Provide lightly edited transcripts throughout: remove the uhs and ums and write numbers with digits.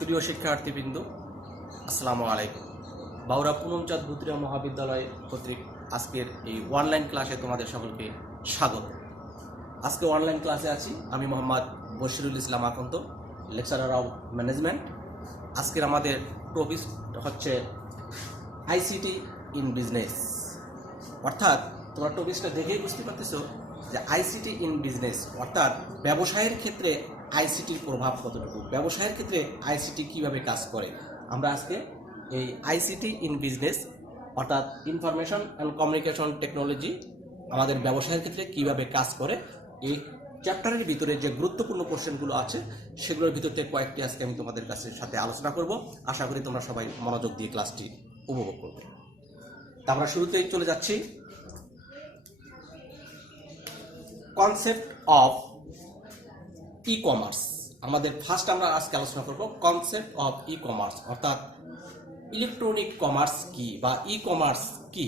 প্রিয় শিক্ষার্থীবৃন্দ, আসসালামু আলাইকুম। বাউরা পুনমচাঁদ ভুতুরিয়া মহাবিদ্যালয় কর্তৃক আজকের এই অনলাইন ক্লাসে তোমাদের সকলকে স্বাগত। আজকে অনলাইন ক্লাসে আছি আমি মোহাম্মদ বশিরুল ইসলাম আকন্ত, লেকচারার অফ ম্যানেজমেন্ট। আজকের আমাদের টপিক হচ্ছে আইসিটি ইন বিজনেস। অর্থাৎ তোমরা টপিকটা দেখেই বুঝতে পারতেছো যে আইসিটি ইন বিজনেস অর্থাৎ ব্যবসায়ের ক্ষেত্রে আইসিটির প্রভাব কতটুকু, ব্যবসায়ের ক্ষেত্রে আইসিটি কিভাবে কাজ করে। আমরা আজকে এই আইসিটি ইন বিজনেস অর্থাৎ ইনফরমেশন অ্যান্ড কমিউনিকেশন টেকনোলজি আমাদের ব্যবসায়ের ক্ষেত্রে কিভাবে কাজ করে, এই চ্যাপ্টারের ভিতরে যে গুরুত্বপূর্ণ কোশ্চেনগুলো আছে সেগুলোর ভিতর থেকে কয়েকটি আজকে আমি তোমাদের কাছে সাথে আলোচনা করব। আশা করি তোমরা সবাই মনোযোগ দিয়ে ক্লাসটি উপভোগ করবে। তা আমরা শুরুতেই চলে যাচ্ছি। Concept of e commerce. আমাদের ফার্স্ট আমরা আজকে আলোচনা করব কনসেপ্ট অফ ই কমার্স অর্থাৎ ইলেকট্রনিক কমার্স কি বা ই কমার্স কি।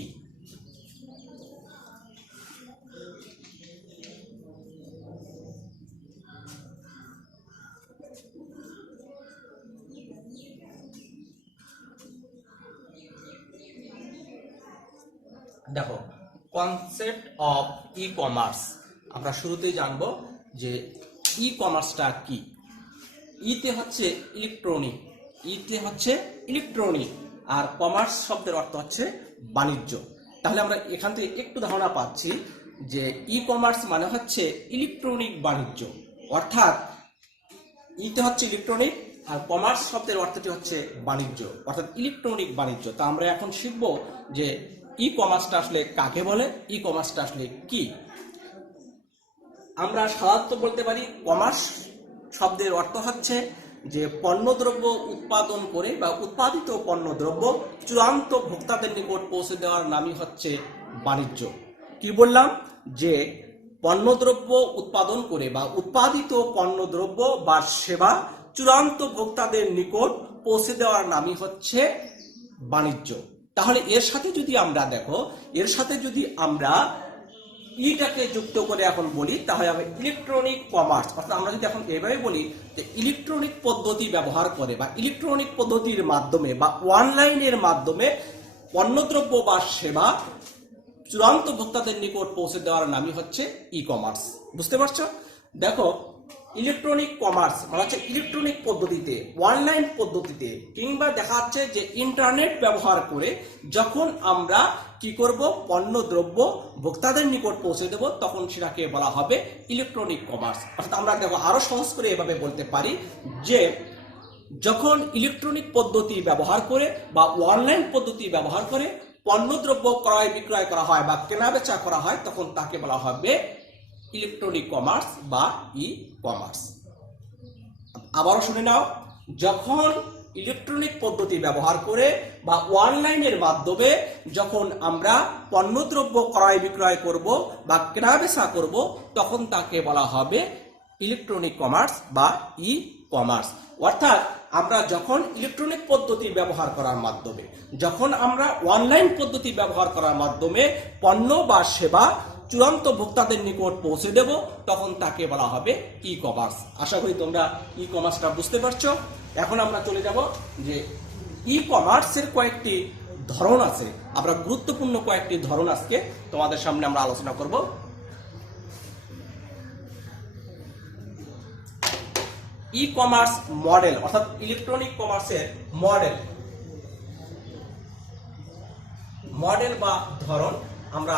দেখো, কনসেপ্ট অফ ই কমার্স আমরা শুরুতেই জানবো যে ই কমার্সটা কি। ইতে হচ্ছে ইলেকট্রনিক, আর কমার্স শব্দের অর্থ হচ্ছে বাণিজ্য। তাহলে আমরা এখান থেকে একটু ধারণা পাচ্ছি যে ই কমার্স মানে হচ্ছে ইলেকট্রনিক বাণিজ্য, অর্থাৎ ইতে হচ্ছে ইলেকট্রনিক আর কমার্স শব্দের অর্থটি হচ্ছে বাণিজ্য অর্থাৎ ইলেকট্রনিক বাণিজ্য। তা আমরা এখন শিখব যে ই কমার্সটা আসলে কাকে বলে, ই কমার্সটা আসলে কি। আমরা সাধারণত বলতে পারি কমার্স শব্দের অর্থ হচ্ছে যে পণ্যদ্রব্য উৎপাদন করে বা উৎপাদিত পণ্যদ্রব্য চূড়ান্ত ভোক্তাদের নিকট পৌঁছে দেওয়ার নামই হচ্ছে বাণিজ্য। কি বললাম যে পণ্যদ্রব্য উৎপাদন করে বা উৎপাদিত পণ্যদ্রব্য বা সেবা চূড়ান্ত ভোক্তাদের নিকট পৌঁছে দেওয়ার নামই হচ্ছে বাণিজ্য। তাহলে এর সাথে যদি আমরা ইটাকে যুক্ত করে এখন বলি তাহলে হবে ইলেকট্রনিক কমার্স। অর্থাৎ আমরা যদি এখন এইভাবে বলি যে ইলেকট্রনিক পদ্ধতি ব্যবহার করে বা ইলেকট্রনিক পদ্ধতির মাধ্যমে বা অনলাইনের মাধ্যমে পণ্যদ্রব্য বা সেবা চূড়ান্ত ভোক্তাদের নিকট পৌঁছে দেওয়ার নামই হচ্ছে ই কমার্স। বুঝতে পারছো? দেখো, ইলেকট্রনিক কমার্স মানে হচ্ছে ইলেকট্রনিক পদ্ধতিতে, অনলাইন পদ্ধতিতে কিংবা দেখা যাচ্ছে যে ইন্টারনেট ব্যবহার করে যখন আমরা কি করব, পণ্যদ্রব্য ভোক্তাদের নিকট পৌঁছে দেব তখন সেটাকে বলা হবে ইলেকট্রনিক কমার্স। অর্থাৎ আমরা দেখো আরো সহজ করে এভাবে বলতে পারি যে যখন ইলেকট্রনিক পদ্ধতি ব্যবহার করে বা অনলাইন পদ্ধতি ব্যবহার করে পণ্যদ্রব্য ক্রয় বিক্রয় করা হয় বা কেনাবেচা করা হয় তখন তাকে বলা হবে ইলেকট্রনিক কমার্স বা ই কমার্স। আবারও শুনে নাও, যখন ইলেকট্রনিক পদ্ধতি ব্যবহার করে বা অনলাইনের মাধ্যমে যখন আমরা পণ্যদ্রব্য ক্রয় বিক্রয় করব বা কেনাবেচা করব তখন তাকে বলা হবে ইলেকট্রনিক কমার্স বা ই কমার্স। অর্থাৎ আমরা যখন ইলেকট্রনিক পদ্ধতি ব্যবহার করার মাধ্যমে, যখন আমরা অনলাইন পদ্ধতি ব্যবহার করার মাধ্যমে পণ্য বা সেবা চূড়ান্ত ভোক্তাদের নিকট পৌঁছে দেব তখন তাকে বলা হবে ই কমার্স। আশা করি তোমরা ই কমার্সটা বুঝতে পারছো। এখন আমরা চলে যাব যে ই কমার্সের কয়েকটি ধরন আছে। আমরা গুরুত্বপূর্ণ কয়েকটি ধরন আজকে তোমাদের সামনে আমরা আলোচনা করব। ই কমার্স মডেল অর্থাৎ ইলেকট্রনিক কমার্সের মডেল বা ধরন, আমরা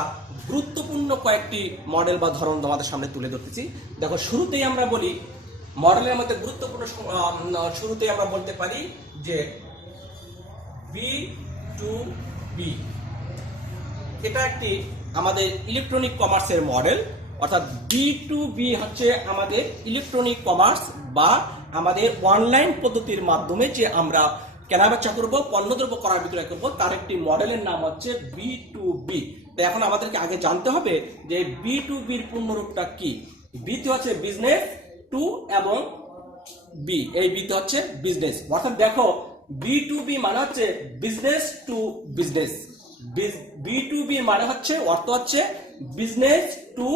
গুরুত্বপূর্ণ কয়েকটি মডেল বা ধরন তোমাদের সামনে তুলে ধরতেছি। দেখো, শুরুতেই আমরা বলি মডেলের মধ্যে গুরুত্বপূর্ণ, শুরুতেই আমরা বলতে পারি যে B2B। এটা একটি আমাদের ইলেকট্রনিক কমার্সের মডেল। অর্থাৎ B2B হচ্ছে আমাদের ইলেকট্রনিক কমার্স বা আমাদের অনলাইন পদ্ধতির মাধ্যমে যে আমরা কেনাবেচা করব, পণ্যদ্রব্য ক্রয় বিক্রয় করব তার একটি মডেলের নাম হচ্ছে B2B। তো এখন আমাদেরকে আগে জানতে হবে যে B2B এর পূর্ণরূপটা কি। বিতে হচ্ছে বিজনেস, টু এবং বি, এই বিতে হচ্ছে বিজনেস। অর্থাৎ দেখো, B2B মানে হচ্ছে বিজনেস টু বিজনেস। B2B মানে হচ্ছে অর্থ হচ্ছে বিজনেস টু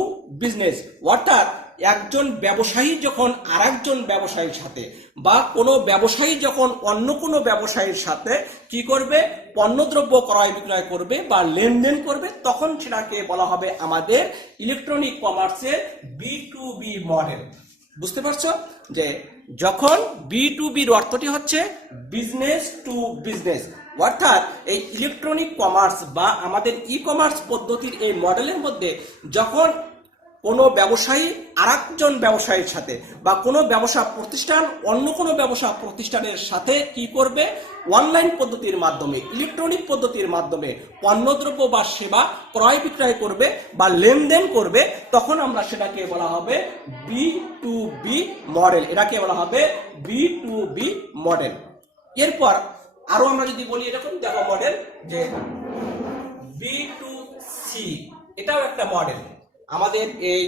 বিজনেস। অর্থাৎ একজন ব্যবসায়ী যখন আরেকজন ব্যবসায়ীর সাথে বা কোনো ব্যবসায়ী যখন অন্য কোনো ব্যবসায়ীর সাথে কি করবে, পণ্যদ্রব্য ক্রয় বিক্রয় করবে বা লেনদেন করবে, তখন সেটাকে বলা হবে আমাদের ইলেকট্রনিক কমার্সের B2B মডেল। বুঝতে পারছো যে যখন B2Bর অর্থটি হচ্ছে বিজনেস টু বিজনেস, অর্থাৎ এই ইলেকট্রনিক কমার্স বা আমাদের ই কমার্স পদ্ধতির এই মডেলের মধ্যে যখন কোনো ব্যবসায়ী আরেকজন ব্যবসায়ীর সাথে বা কোনো ব্যবসা প্রতিষ্ঠান অন্য কোনো ব্যবসা প্রতিষ্ঠানের সাথে কি করবে, অনলাইন পদ্ধতির মাধ্যমে ইলেকট্রনিক পদ্ধতির মাধ্যমে পণ্যদ্রব্য বা সেবা ক্রয় বিক্রয় করবে বা লেনদেন করবে, তখন আমরা সেটাকে বলা হবে B2B মডেল। এটাকে বলা হবে B2B মডেল। এরপর আরো আমরা যদি বলি এরকম দেখো মডেল যে B2C, এটাও একটা মডেল। আমাদের এই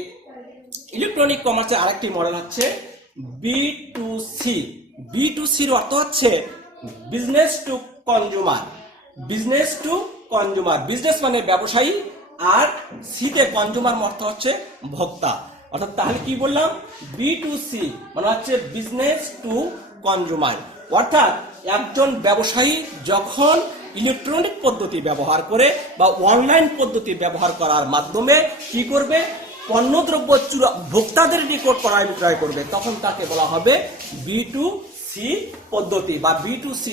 ইলেকট্রনিক কমার্সের আরেকটি মডেল হচ্ছে B2C। B2Cর অর্থ হচ্ছে business two consumer. Business to consumer, business মানে ব্যবসায়ী, আর সিতে কনজিউমার অর্থ হচ্ছে ভোক্তা। অর্থাৎ তাহলে কি বললাম, B2C মানে হচ্ছে বিজনেস টু কনজিউমার, অর্থাৎ একজন ব্যবসায়ী যখন ইলেকট্রনিক পদ্ধতি ব্যবহার করে বা অনলাইন পদ্ধতি ব্যবহার করার মাধ্যমে কি করবে, পণ্যদ্রব্য ভোক্তাদের নিকট ক্রয় বিক্রয় করবে, তখন তাকে বলা হবে B2C পদ্ধতি বা B2C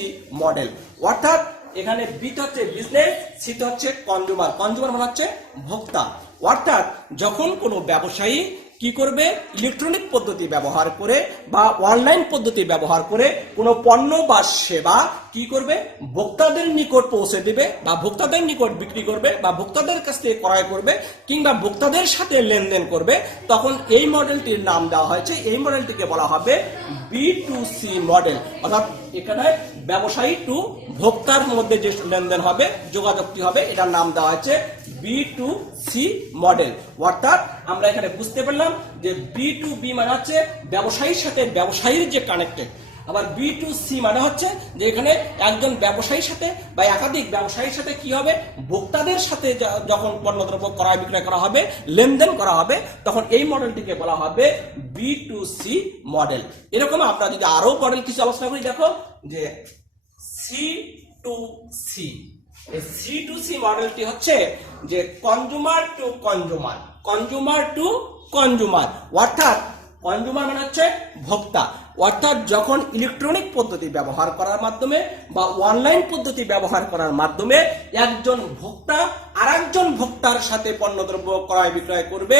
মডেল। অর্থাৎ এখানে বি হচ্ছে বিজনেস, সি হচ্ছে কনজিউমার। কনজিউমার মানে হচ্ছে ভোক্তা। অর্থাৎ যখন কোনো ব্যবসায়ী কি করবে, ইলেকট্রনিক পদ্ধতি ব্যবহার করে বা অনলাইন পদ্ধতি ব্যবহার করে কোনো পণ্য বা সেবা কি করবে, ভোক্তাদের নিকট পৌঁছে দেবে বা ভোক্তাদের নিকট বিক্রি করবে বা ভোক্তাদের কাছ থেকে ক্রয় করবে কিংবা ভোক্তাদের সাথে লেনদেন করবে, তখন এই মডেলটির নাম দেওয়া হয়েছে, এই মডেলটিকে বলা হবে B2C মডেল। অর্থাৎ এখানে ব্যবসায়ী টু ভোক্তার মধ্যে যে লেনদেন হবে, যোগাযোগটি হবে, এটার নাম দেওয়া হয়েছে B2C মডেল। অর্থাৎ আমরা এখানে বুঝতে পারলাম যে B2B মানে হচ্ছে ব্যবসায়ীর সাথে ব্যবসায়ীর যে কানেক্টেড, আবার B2C মানে হচ্ছে যে এখানে একজন ব্যবসায়ীর সাথে বা একাধিক ব্যবসায়ীর সাথে কি হবে, ভোক্তাদের সাথে যখন পণ্যদ্রব্য ক্রয় বিক্রয় করা হবে, লেনদেন করা হবে, তখন এই মডেলটিকে বলা হবে B2C মডেল। এরকম আমরা যদি আরো মডেল কিছু আলোচনা করি, দেখো যে C2C। এই C2C মডেলটি হচ্ছে যে consumer two consumer, consumer two consumer, অর্থাৎ কনজিউমার মানে হচ্ছে ভোক্তা। অর্থাৎ যখন ইলেকট্রনিক পদ্ধতি ব্যবহার করার মাধ্যমে বা অনলাইন পদ্ধতি ব্যবহার করার মাধ্যমে একজন ভোক্তা আরেকজন ভোক্তার সাথে পণ্যদ্রব্য ক্রয় বিক্রয় করবে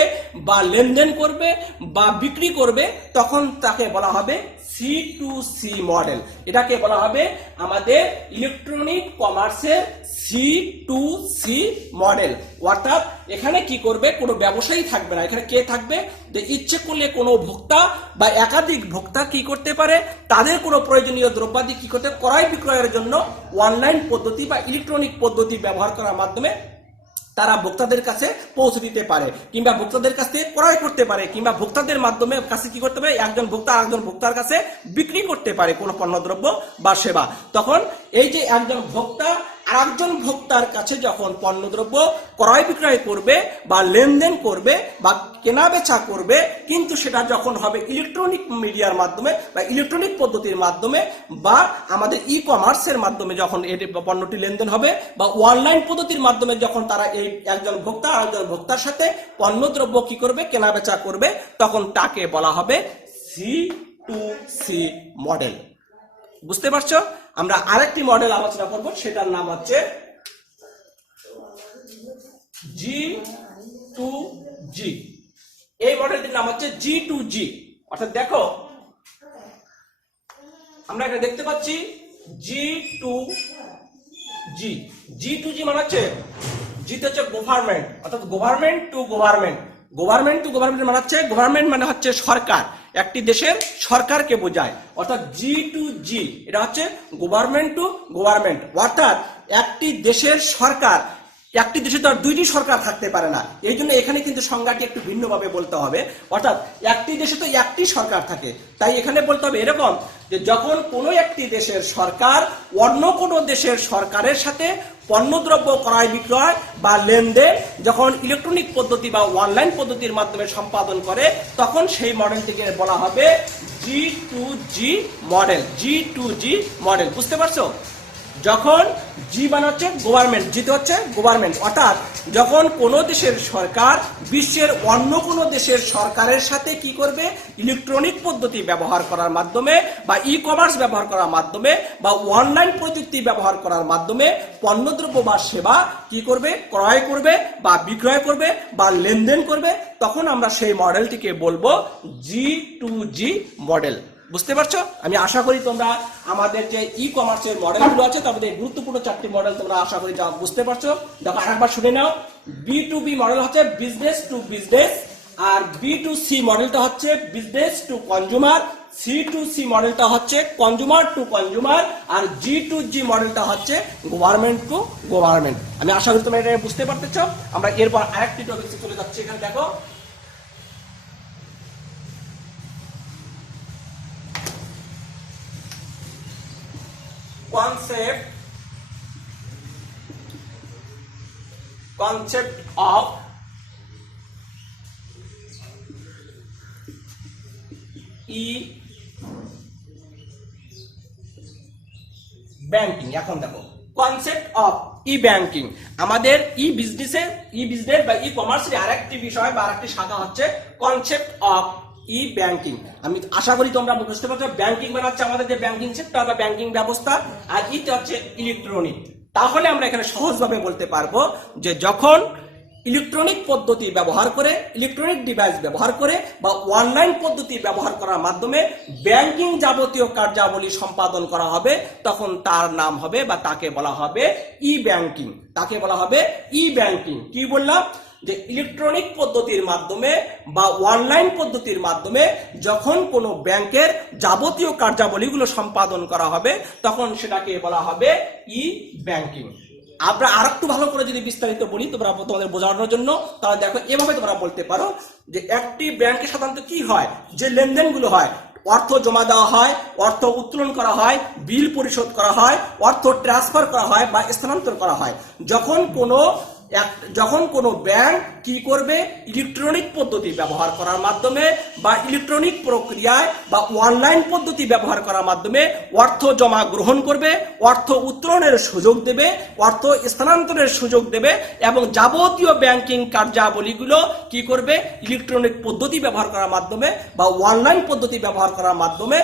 বা লেনদেন করবে বা বিক্রি করবে, তখন তাকে বলা হবে C2C মডেল। এটাকে বলা হবে আমাদের ইলেকট্রনিক কমার্সের C2C মডেল। অর্থাৎ এখানে কি করবে, কোনো ব্যবসায়ী থাকবে না, এখানে কে থাকবে, যে ইচ্ছে করলে কোনো ভোক্তা বা একাধিক ভোক্তা কি করতে পারে, তাদের কোনো প্রয়োজনীয় দ্রব্যাদি কি করতে ক্রয় বিক্রয়ের জন্য অনলাইন পদ্ধতি বা ইলেকট্রনিক পদ্ধতি ব্যবহার করার মাধ্যমে তারা ভোক্তাদের কাছে পৌঁছে দিতে পারে কিংবা ভোক্তাদের কাছ থেকে ক্রয় করতে পারে কিংবা ভোক্তাদের মাধ্যমে কাছে কি করতে পারে, একজন ভোক্তা আরেকজন ভোক্তার কাছে বিক্রি করতে পারে কোনো পণ্যদ্রব্য বা সেবা। তখন এই যে একজন ভোক্তা আরেকজন ভোক্তার কাছে যখন পণ্যদ্রব্য ক্রয় বিক্রয় করবে বা লেনদেন করবে বা কেনা বেচা করবে, কিন্তু সেটা যখন হবে ইলেকট্রনিক মিডিয়ার মাধ্যমে বা ইলেকট্রনিক পদ্ধতির মাধ্যমে বা আমাদের ই কমার্সের মাধ্যমে যখন এই পণ্যটি লেনদেন হবে বা অনলাইন পদ্ধতির মাধ্যমে যখন তারা এই একজন ভোক্তা আরেকজন ভোক্তার সাথে পণ্যদ্রব্য কি করবে, কেনা বেচা করবে, তখন তাকে বলা হবে C2C মডেল। বুঝতে পারছো? আমরা আরেকটি মডেল আলোচনা করব, সেটার নাম হচ্ছে G2G। এই মডেলটির নাম হচ্ছে G2G। অর্থাৎ দেখো আমরা এখানে দেখতে পাচ্ছি G2G। G2G মানে হচ্ছে গভর্নমেন্ট, অর্থাৎ government to government. Government to government মানে হচ্ছে, গভর্নমেন্ট মানে হচ্ছে সরকার, একটি দেশের সরকারকে বোঝায়। অর্থাৎ G2G এটা হচ্ছে গভর্নমেন্ট টু গভর্নমেন্ট, অর্থাৎ একটি দেশের সরকার, একটি দেশে তো আর দুইটি সরকার থাকতে পারে না, এই জন্য এখানে কিন্তু সংজ্ঞাটি একটু ভিন্নভাবে বলতে হবে। অর্থাৎ একটি দেশে তো একটি সরকার থাকে, তাই এখানে বলতে হবে এরকম যে যখন কোনো একটি দেশের সরকার অন্য কোনো দেশের সরকারের সাথে পণ্যদ্রব্য ক্রয় বিক্রয় বা লেনদেন যখন ইলেকট্রনিক পদ্ধতি বা অনলাইন পদ্ধতির মাধ্যমে সম্পাদন করে, তখন সেই মডেলটিকে বলা হবে G2G মডেল। G2G মডেল, বুঝতে পারছো? যখন জি মানে হচ্ছে গভর্নমেন্ট, জিতে হচ্ছে গভর্নমেন্ট, অর্থাৎ যখন কোনো দেশের সরকার বিশ্বের অন্য কোনো দেশের সরকারের সাথে কি করবে, ইলেকট্রনিক পদ্ধতি ব্যবহার করার মাধ্যমে বা ই কমার্স ব্যবহার করার মাধ্যমে বা অনলাইন প্রযুক্তি ব্যবহার করার মাধ্যমে পণ্যদ্রব্য বা সেবা কি করবে, ক্রয় করবে বা বিক্রয় করবে বা লেনদেন করবে, তখন আমরা সেই মডেলটিকে বলবো G2G মডেল। বুঝতে পারছো? আমি আশা করি তোমরা আমাদের যে ই কমার্সের মডেলগুলো আছে তার মধ্যে গুরুত্বপূর্ণ 4টি মডেল তোমরা আশা করি বুঝতে পারছো। দেখো আরেকবার শুনে নাও। B2B মডেল হচ্ছে বিজনেস টু বিজনেস, আর B2C মডেলটা হচ্ছে বিজনেস টু কনজিউমার, C2C মডেলটা হচ্ছে কনজিউমার টু কনজিউমার, আর G2G মডেলটা হচ্ছে গভর্নমেন্ট টু গভর্নমেন্ট। আমি আশা করি তোমরা এটা বুঝতে পারতেছো। আমরা এরপর আরেকটি টপিকে চলে যাচ্ছি। এখানে দেখো concept of e-banking। এখন দেখো কনসেপ্ট অফ ই ব্যাংকিং, আমাদের ই বিজনেস বা ই কমার্সের আরেকটি বিষয় বা আরেকটি শাখা হচ্ছে কনসেপ্ট অফ ই ব্যাংকিং। আমি আশা করি তোমরা বুঝতে পারছো। ব্যাংকিং মানে হচ্ছে আমাদের যে ব্যাংকিং সেক্টর বা ব্যাংকিং ব্যবস্থা, আর ইটা হচ্ছে ইলেকট্রনিক। তাহলে আমরা এখানে সহজভাবে বলতে পারবো যে যখন ইলেকট্রনিক পদ্ধতি ব্যবহার করে, ইলেকট্রনিক ডিভাইস ব্যবহার করে বা অনলাইন পদ্ধতি ব্যবহার করার মাধ্যমে ব্যাংকিং যাবতীয় কার্যাবলী সম্পাদন করা হবে, তখন তার নাম হবে বা তাকে বলা হবে ই ব্যাংকিং। তাকে বলা হবে ই ব্যাংকিং। কি বললাম? যে ইলেকট্রনিক পদ্ধতির মাধ্যমে বা অনলাইন পদ্ধতির মাধ্যমে যখন কোনো ব্যাংকের যাবতীয় কার্যাবলীগুলো সম্পাদন করা হবে, তখন সেটাকে বলা হবে ই ব্যাংকিং। আমরা আর একটু ভালো করে যদি বিস্তারিত বলি তোমাদের বোঝানোর জন্য, তাহলে দেখো এভাবে তোমরা বলতে পারো যে একটি ব্যাংকে সাধারণত কি হয়, যে লেনদেনগুলো হয়, অর্থ জমা দেওয়া হয়, অর্থ উত্তোলন করা হয়, বিল পরিশোধ করা হয়, অর্থ ট্রান্সফার করা হয় বা স্থানান্তর করা হয়। যখন কোনো ব্যাংক কি করবে, ইলেকট্রনিক পদ্ধতি ব্যবহার করার মাধ্যমে বা ইলেকট্রনিক প্রক্রিয়ায় বা অনলাইন পদ্ধতি ব্যবহার করার মাধ্যমে অর্থ জমা গ্রহণ করবে, অর্থ উত্তোলনের সুযোগ দেবে, অর্থ স্থানান্তরের সুযোগ দেবে এবং যাবতীয় ব্যাংকিং কার্যাবলীগুলো কি করবে, ইলেকট্রনিক পদ্ধতি ব্যবহার করার মাধ্যমে বা অনলাইন পদ্ধতি ব্যবহার করার মাধ্যমে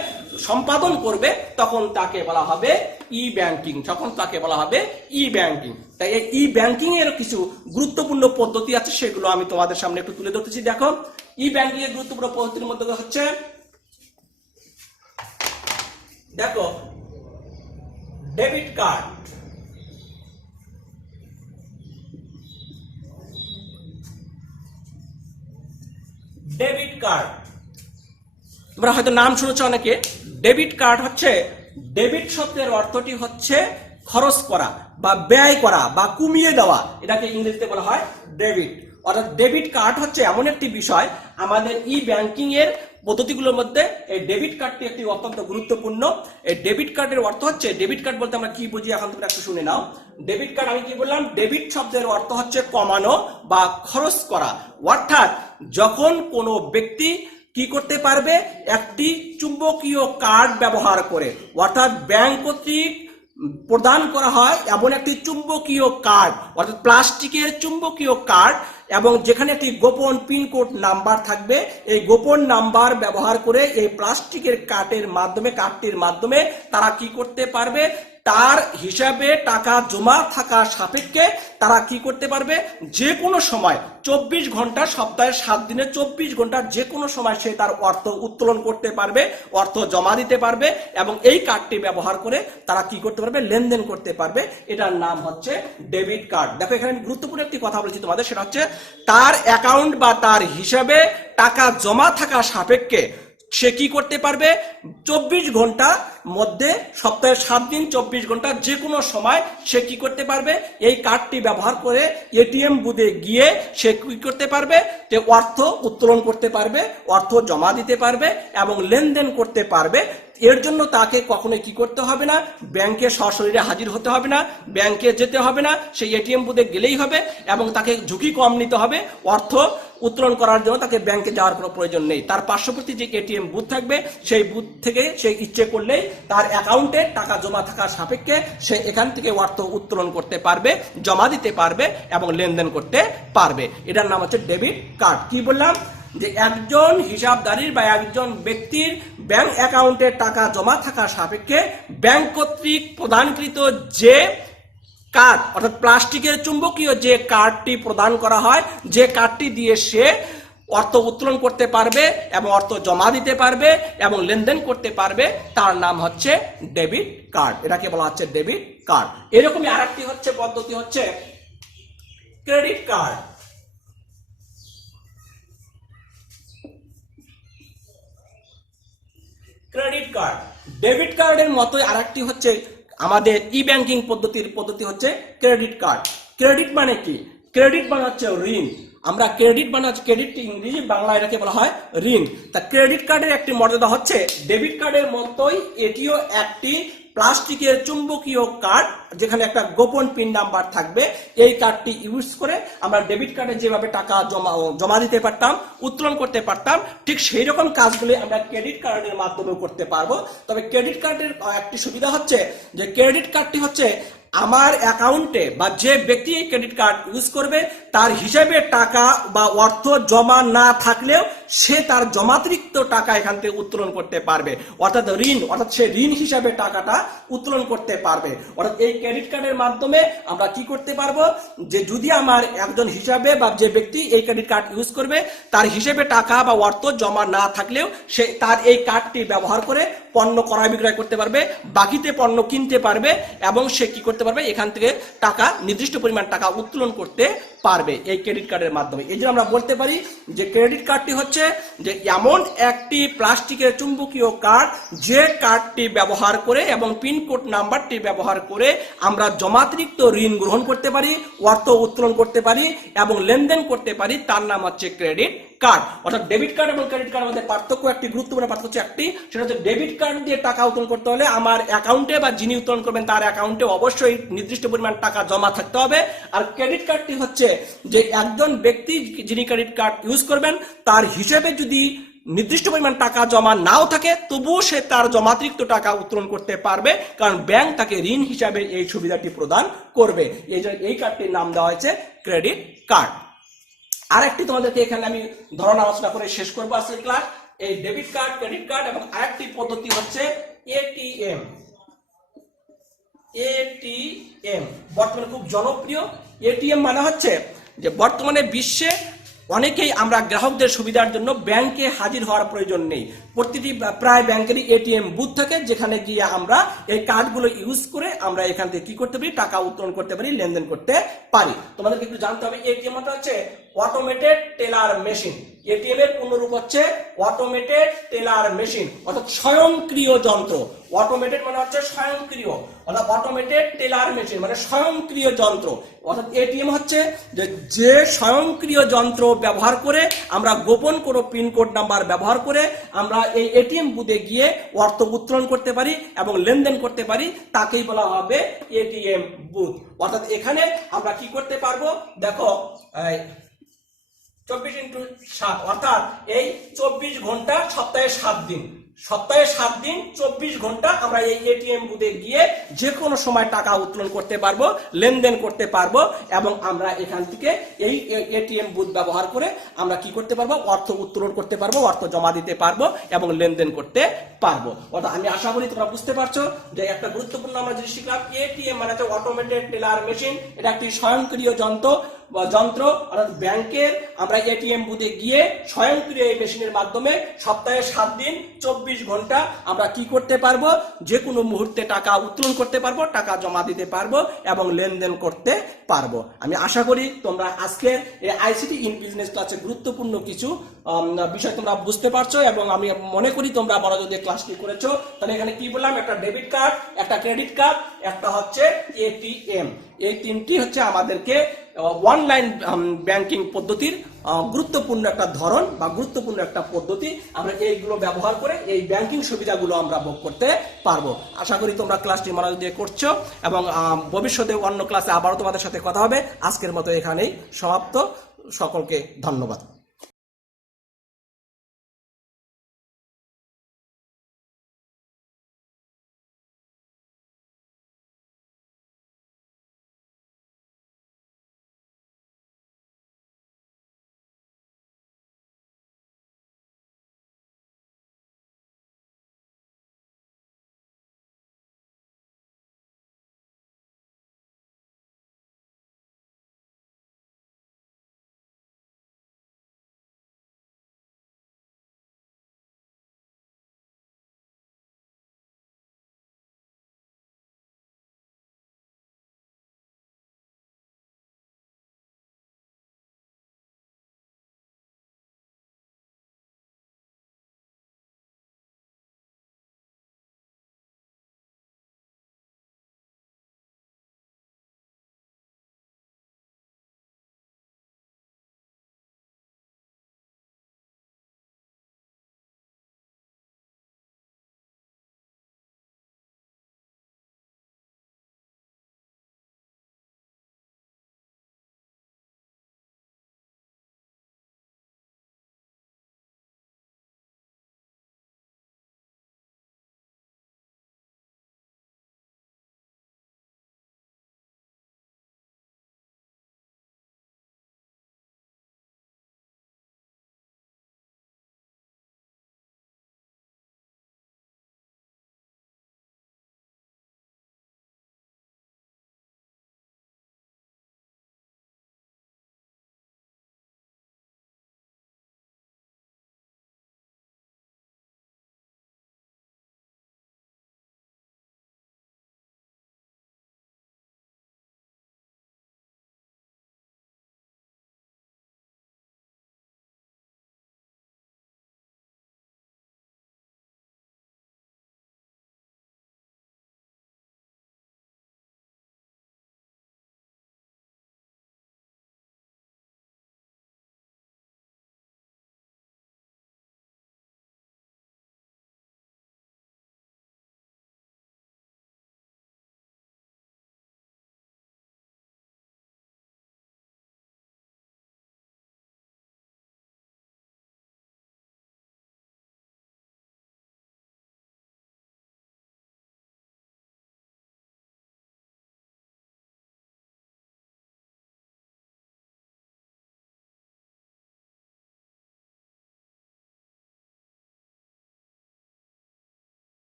সম্পাদন করবে, তখন তাকে বলা হবে ই ব্যাংকিং। তখন তাকে বলা হবে ই ব্যাংকিং। তাই এই ই ব্যাংকিং এর কিছু গুরুত্বপূর্ণ পদ্ধতি আছে, সেগুলো আমি তোমাদের সামনে একটু তুলে ধরতেছি। দেখো ই ব্যাংকিং এর গুরুত্বপূর্ণ পদ্ধতির মধ্যে হচ্ছে, দেখো ডেবিট কার্ড, ডেবিট কার্ড তোমরা হয়তো নাম শুনেছ অনেকে। ডেবিট কার্ড হচ্ছে, ডেবিট শব্দের অর্থটি হচ্ছে খরচ করা বা ব্যয় করা বা কমিয়ে দেওয়া, এটাকে ইংরেজিতে বলা হয় ডেবিট। অর্থাৎ ডেবিট কার্ড হচ্ছে এমন একটি বিষয় আমাদের ই ব্যাংকিং এর পদ্ধতিগুলোর মধ্যে এই ডেবিট কার্ডটি একটি অত্যন্ত গুরুত্বপূর্ণ। এই ডেবিট কার্ডের অর্থ হচ্ছে, ডেবিট কার্ড বলতে আমরা কি বুঝি এখন তোমরা একটু শুনে নাও। ডেবিট কার্ড আমি কি বললাম, ডেবিট শব্দের অর্থ হচ্ছে কমানো বা খরচ করা। অর্থাৎ যখন কোনো ব্যক্তি কি করতে পারবে, একটি চুম্বকীয় কার্ড ব্যবহার করে, অর্থাৎ ব্যাংক কর্তৃক প্রদান করা হয় এমন একটি চুম্বকীয় কার্ড, অর্থাৎ প্লাস্টিকের চুম্বকীয় কার্ড, এবং যেখানে একটি গোপন পিনকোড নাম্বার থাকবে, এই গোপন নাম্বার ব্যবহার করে এই প্লাস্টিকের কার্ডটির মাধ্যমে তারা কি করতে পারবে, তার হিসাবে টাকা জমা থাকা সাপেক্ষে তারা কি করতে পারবে, যে কোনো সময় 24 ঘন্টা, সপ্তাহে 7 দিনে 24 ঘন্টা যে কোনো সময় সে তার অর্থ উত্তোলন করতে পারবে, অর্থ জমা দিতে পারবে এবং এই কার্ডটি ব্যবহার করে তারা কি করতে পারবে, লেনদেন করতে পারবে। এটার নাম হচ্ছে ডেবিট কার্ড। দেখো এখানে গুরুত্বপূর্ণ একটি কথা বলেছি তোমাদের, সেটা হচ্ছে তার অ্যাকাউন্ট বা তার হিসাবে টাকা জমা থাকা সাপেক্ষে সে কি করতে পারবে, 24 ঘন্টা মধ্যে, সপ্তাহে 7 দিন 24 ঘন্টা যে কোনো সময় সে কি করতে পারবে, এই কার্ডটি ব্যবহার করে এটিএম বুথে গিয়ে সে কি করতে পারবে, যে অর্থ উত্তোলন করতে পারবে, অর্থ জমা দিতে পারবে এবং লেনদেন করতে পারবে। এর জন্য তাকে কখনোই কি করতে হবে না, ব্যাংকে সশরীরে হাজির হতে হবে না, ব্যাংকে যেতে হবে না, সেই এটিএম বুথে গেলেই হবে এবং তাকে ঝুঁকি কম নিতে হবে। অর্থ উত্তোলন করার জন্য তাকে ব্যাংকে যাওয়ার কোনো প্রয়োজন নেই। তার পার্শ্ববর্তী যে এটিএম বুথ থাকবে সেই বুথ থেকে সে ইচ্ছে করলেই তার অ্যাকাউন্টে টাকা জমা থাকার সাপেক্ষে সে এখান থেকে অর্থ উত্তোলন করতে পারবে, জমা দিতে পারবে এবং লেনদেন করতে পারবে। এটার নাম হচ্ছে ডেবিট কার্ড। কি বললাম, যে একজন হিসাবধারীর বা একজন ব্যক্তির ব্যাংক অ্যাকাউন্টে টাকা জমা থাকার সাপেক্ষে ব্যাংক কর্তৃক প্রদানকৃত যে কার্ড, অর্থাৎ প্লাস্টিকের চুম্বকীয় যে কার্ডটি প্রদান করা হয়, যে কার্ডটি দিয়ে সে অর্থ উত্তোলন করতে পারবে এবং অর্থ জমা দিতে পারবে এবং লেনদেন করতে পারবে, তার নাম হচ্ছে ডেবিট কার্ড। এটাকে বলা হচ্ছে ডেবিট কার্ড। এরকমই আরেকটি হচ্ছে পদ্ধতি হচ্ছে credit card. Credit card debit কার্ডের মতোই আরেকটি হচ্ছে আমাদের ই ব্যাংকিং পদ্ধতি হচ্ছে ক্রেডিট কার্ড। ক্রেডিট মানে কি? ক্রেডিট মানে হচ্ছে ঋণ। আমরা ক্রেডিট মানে হচ্ছে, ক্রেডিট ইংরেজি, বাংলা এটাকে বলা হয় ঋণ। তা ক্রেডিট কার্ডের একটি মর্যাদা হচ্ছে ডেবিট কার্ডের মতোই এটিও একটি প্লাস্টিকের চুম্বকীয় কার্ড, যেখানে একটা গোপন পিন নাম্বার থাকবে। এই কার্ডটি ইউজ করে আমরা ডেবিট কার্ডে যেভাবে টাকা জমা দিতে পারতাম, উত্তোলন করতে পারতাম, ঠিক সেই রকম কাজগুলি আমরা ক্রেডিট কার্ডের মাধ্যমে করতে পারবো। তবে ক্রেডিট কার্ডের একটি সুবিধা হচ্ছে যে ক্রেডিট কার্ডটি হচ্ছে আমার অ্যাকাউন্টে বা যে ব্যক্তি এই ক্রেডিট কার্ড ইউজ করবে তার হিসাবে টাকা বা অর্থ জমা না থাকলেও সে তার জমাতিরিক্ত টাকা এখান থেকে উত্তোলন করতে পারবে, অর্থাৎ ঋণ, অর্থাৎ সে ঋণ হিসাবে টাকাটা উত্তোলন করতে পারবে। অর্থাৎ এই ক্রেডিট কার্ডের মাধ্যমে আমরা কি করতে পারবো, যে যদি আমার একজন হিসাবে বা যে ব্যক্তি এই ক্রেডিট কার্ড ইউজ করবে তার হিসেবে টাকা বা অর্থ জমা না থাকলেও সে তার এই কার্ডটি ব্যবহার করে পণ্য ক্রয় বিক্রয় করতে পারবে, বাকিতে পণ্য কিনতে পারবে এবং সে কি করতে পারবে, এখান থেকে টাকা, নির্দিষ্ট পরিমাণ টাকা উত্তোলন করতে পারবে এই ক্রেডিট কার্ডের মাধ্যমে। এই জন্য আমরা বলতে পারি যে ক্রেডিট কার্ডটি হচ্ছে যে এমন একটি প্লাস্টিকের চুম্বকীয় কার্ড, যে কার্ডটি ব্যবহার করে এবং পিনকোড নাম্বারটি ব্যবহার করে আমরা জমাতিরিক্ত ঋণ গ্রহণ করতে পারি, অর্থ উত্তোলন করতে পারি এবং লেনদেন করতে পারি, তার নাম হচ্ছে ক্রেডিট কার্ড। অর্থাৎ ডেবিট কার্ড এবং ক্রেডিট কার্ডের মধ্যে পার্থক্য, একটি গুরুত্বপূর্ণ পার্থক্য হচ্ছে একটি, সেটা হচ্ছে ডেবিট কার্ড দিয়ে টাকা উত্তোলন করতে হলে আমার অ্যাকাউন্টে বা যিনি উত্তোলন করবেন তার অ্যাকাউন্টে অবশ্যই নির্দিষ্ট পরিমাণ টাকা জমা থাকতে হবে। আর ক্রেডিট কার্ডটি হচ্ছে যে একজন ব্যক্তি যিনি ক্রেডিট কার্ড ইউজ করবেন তার হিসেবে যদি নির্দিষ্ট পরিমাণ টাকা জমা নাও থাকে তবুও সে তার জমাতিরিক্ত টাকা উত্তোলন করতে পারবে, কারণ ব্যাংক তাকে ঋণ হিসাবে এই সুবিধাটি প্রদান করবে। এই জন্য এই কার্ডটির নাম দেওয়া হয়েছে ক্রেডিট কার্ড। আরেকটি তোমাদেরকে এখানে আমি ধারণা আলোচনা করে শেষ করবো আজকের ক্লাস। এই ডেবিট কার্ড, ক্রেডিট কার্ড এবং আরেকটি পদ্ধতি হচ্ছে এটিএম। এটিএম বর্তমানে খুব জনপ্রিয়। এটিএম মানে হচ্ছে যে বর্তমানে বিশ্বে অনেকেই আমরা গ্রাহকদের সুবিধার জন্য ব্যাংকে হাজির হওয়ার প্রয়োজন নেই। প্রতিটি প্রায় ব্যাংকেরই এটিএম বুথ থাকে, যেখানে গিয়ে আমরা এই কার্ডগুলো ইউজ করে আমরা এখান থেকে কি করতে পারি, টাকা উত্তোলন করতে পারি, লেনদেন করতে পারি। তোমাদেরকে একটু জানতে হবে এটিএম হচ্ছে অটোমেটেড টেলার মেশিন। এটিএম এর পূর্ণরূপ হচ্ছে অটোমেটেড টেলার মেশিন, অর্থাৎ স্বয়ংক্রিয় যন্ত্র। অটোমেটেড মানে হচ্ছে স্বয়ংক্রিয়, অর্থাৎ অটোমেটেড টেলার মেশিন মানে স্বয়ংক্রিয় যন্ত্র। অর্থাৎ এটিএম হচ্ছে যে স্বয়ংক্রিয় যন্ত্র ব্যবহার করে আমরা গোপন কোনো পিনকোড নাম্বার ব্যবহার করে আমরা এই এটিএম বুথে গিয়ে অর্থ উত্তোলন করতে পারি এবং লেনদেন করতে পারি, তাকেই বলা হবে এটিএম বুথ। অর্থাৎ এখানে আমরা কি করতে পারবো, দেখো 24x7 অর্থাৎ এই 24 ঘন্টা সপ্তাহে 7 দিন, সপ্তাহে 7 দিন 24 ঘন্টা আমরা এই এটিএম বুথে গিয়ে যে কোনো সময় টাকা উত্তোলন করতে পারবো, লেনদেন করতে পারবো এবং আমরা এখান থেকে এই এটিএম বুথ ব্যবহার করে আমরা কি করতে পারবো, অর্থ উত্তোলন করতে পারবো, অর্থ জমা দিতে পারবো এবং লেনদেন করতে পারবো। অর্থাৎ আমি আশা করি তোমরা বুঝতে পারছো যে একটা গুরুত্বপূর্ণ আমরা জিনিস শিখলাম। এটিএম মানে হচ্ছে অটোমেটেড টেলার মেশিন। এটা একটি স্বয়ংক্রিয় যন্ত্র, অর্থাৎ ব্যাংকের আমরা এটিএম বুথে গিয়ে স্বয়ংক্রিয় এই মেশিনের মাধ্যমে সপ্তাহে 7 দিন 24 ঘন্টা আমরা কি করতে পারবো, যে কোনো মুহূর্তে টাকা উত্তোলন করতে পারবো, টাকা জমা দিতে পারবো এবং লেনদেন করতে পারবো। আমি আশা করি তোমরা আজকের এই আইসিটি ইন বিজনেস ক্লাসে গুরুত্বপূর্ণ কিছু বিষয় তোমরা বুঝতে পারছো এবং আমি মনে করি তোমরা মনোযোগ দিয়ে ক্লাসটি করেছো। তাহলে এখানে কি বললাম, একটা ডেবিট কার্ড, একটা ক্রেডিট কার্ড, একটা হচ্ছে এটিএম। এই তিনটি হচ্ছে আমাদেরকে অনলাইন ব্যাংকিং পদ্ধতির গুরুত্বপূর্ণ একটা ধরন বা গুরুত্বপূর্ণ একটা পদ্ধতি। আমরা এইগুলো ব্যবহার করে এই ব্যাংকিং সুবিধাগুলো আমরা ভোগ করতে পারবো। আশা করি তোমরা ক্লাসটি মনোযোগ দিয়ে করছো এবং ভবিষ্যতে অন্য ক্লাসে আবারও তোমাদের সাথে কথা হবে। আজকের মতো এখানেই সমাপ্ত। সকলকে ধন্যবাদ।